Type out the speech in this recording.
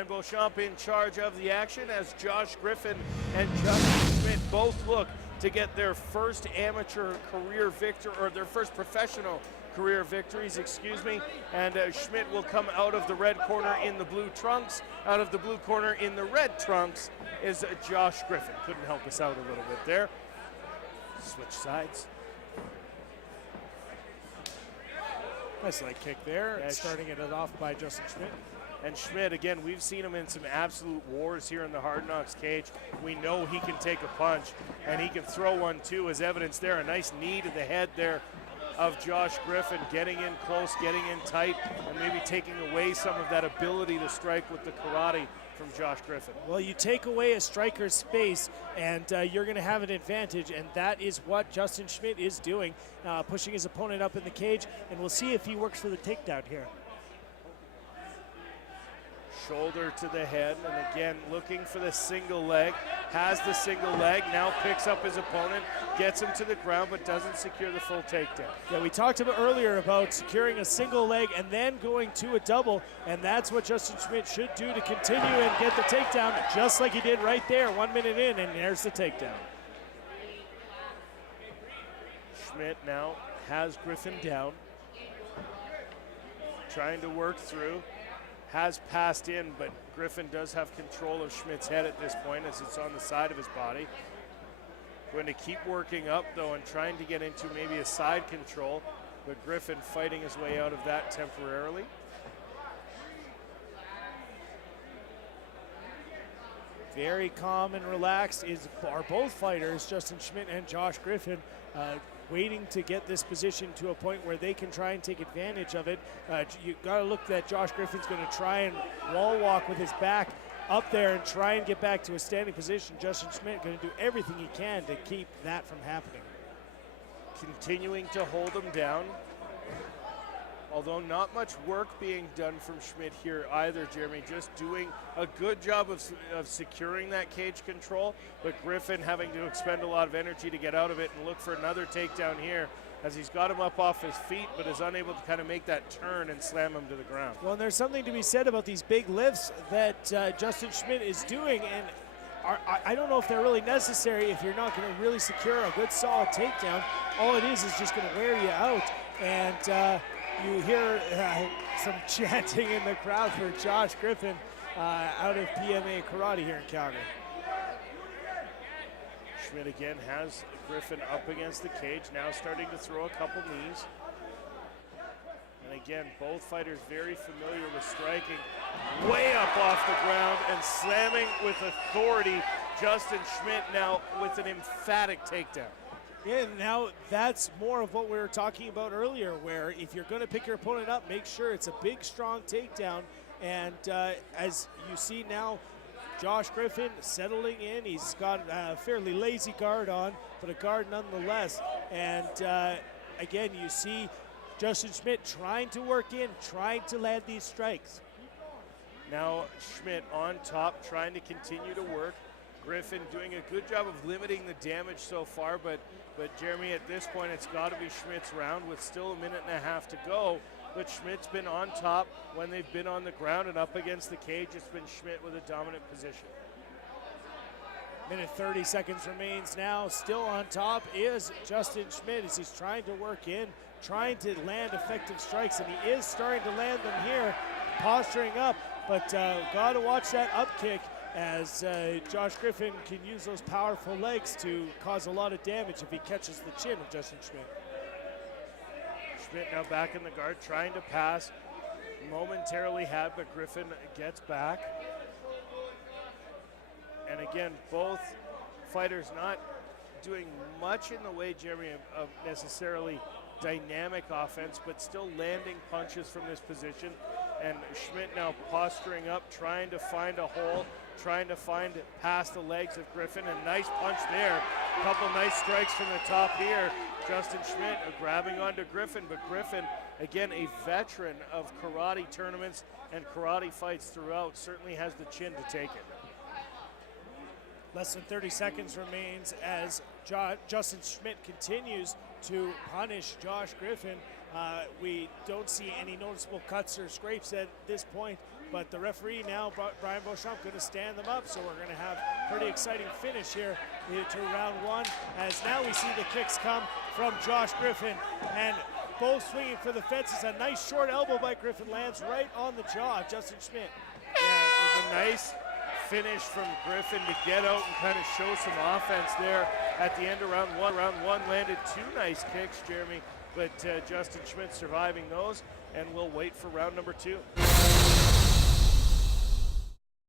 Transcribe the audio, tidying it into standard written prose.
Brian Beauchamp in charge of the action as Josh Griffin and Justin Schmidt both look to get their first amateur career victory, or their first professional career victories, excuse me. And Schmidt will come out of the red corner in the blue trunks. Out of the blue corner in the red trunks is Josh Griffin. Couldn't help us out a little bit there. Switch sides. Nice leg kick there, and starting it off by Justin Schmidt. And Schmidt, again, we've seen him in some absolute wars here in the Hard Knocks cage. We know he can take a punch, and he can throw one too, as evidence there. A nice knee to the head there of Josh Griffin, getting in close, getting in tight, and maybe taking away some of that ability to strike with the karate from Josh Griffin. Well, you take away a striker's space, and you're going to have an advantage, and that is what Justin Schmidt is doing, pushing his opponent up in the cage, and we'll see if he works for the takedown here. Shoulder to the head, and again looking for the single leg. Has the single leg, now picks up his opponent, gets him to the ground, but doesn't secure the full takedown. Yeah, we talked about earlier about securing a single leg and then going to a double, and that's what Justin Schmidt should do to continue and get the takedown, just like he did right there, 1 minute in, and there's the takedown. Schmidt now has Griffin down, trying to work through. Has passed in, but Griffin does have control of Schmidt's head at this point as it's on the side of his body. Going to keep working up though and trying to get into maybe a side control, but Griffin fighting his way out of that temporarily. Very calm and relaxed are both fighters, Justin Schmidt and Josh Griffin, waiting to get this position to a point where they can try and take advantage of it. You got to look that Josh Griffin's going to try and wall walk with his back up there and try and get back to a standing position. Justin Schmidt going to do everything he can to keep that from happening. Continuing to hold him down. Although not much work being done from Schmidt here either, Jeremy, just doing a good job of securing that cage control, but Griffin having to expend a lot of energy to get out of it and look for another takedown here as he's got him up off his feet, but is unable to kind of make that turn and slam him to the ground. Well, and there's something to be said about these big lifts that Justin Schmidt is doing, and I don't know if they're really necessary if you're not going to really secure a good solid takedown. All it is just going to wear you out, and you hear some chanting in the crowd for Josh Griffin out of PMA Karate here in Calgary. Schmidt again has Griffin up against the cage, now starting to throw a couple knees. And again, both fighters very familiar with striking way up off the ground and slamming with authority. Justin Schmidt now with an emphatic takedown. Yeah, now that's more of what we were talking about earlier, where if you're going to pick your opponent up, make sure it's a big, strong takedown. And as you see now, Josh Griffin settling in. He's got a fairly lazy guard on, but a guard nonetheless. And again, you see Justin Schmidt trying to work in, trying to land these strikes. Now Schmidt on top, trying to continue to work. Griffin doing a good job of limiting the damage so far, but Jeremy, at this point, it's got to be Schmidt's round with still a minute and a half to go. But Schmidt's been on top when they've been on the ground and up against the cage. It's been Schmidt with a dominant position. Minute 30 seconds remains now. Still on top is Justin Schmidt as he's trying to work in, trying to land effective strikes, and he is starting to land them here, posturing up, but got to watch that up kick as Josh Griffin can use those powerful legs to cause a lot of damage if he catches the chin of Justin Schmidt. Schmidt now back in the guard, trying to pass. Momentarily had, but Griffin gets back. And again, both fighters not doing much in the way, Jeremy, of necessarily dynamic offense, but still landing punches from this position. And Schmidt now posturing up, trying to find a hole, trying to find past the legs of Griffin. A nice punch there. A couple nice strikes from the top here. Justin Schmidt grabbing onto Griffin, but Griffin, again, a veteran of karate tournaments and karate fights throughout, certainly has the chin to take it. Less than 30 seconds remains as Justin Schmidt continues to punish Josh Griffin. We don't see any noticeable cuts or scrapes at this point, but the referee now, Brian Beauchamp, going to stand them up, so we're going to have a pretty exciting finish here to round one, as now we see the kicks come from Josh Griffin, and both swinging for the fences. A nice short elbow by Griffin lands right on the jaw of Justin Schmidt. Yeah, it was a nice finish from Griffin to get out and kind of show some offense there at the end of round one. Round one landed 2 nice kicks, Jeremy, but Justin Schmidt surviving those, and we'll wait for round number 2.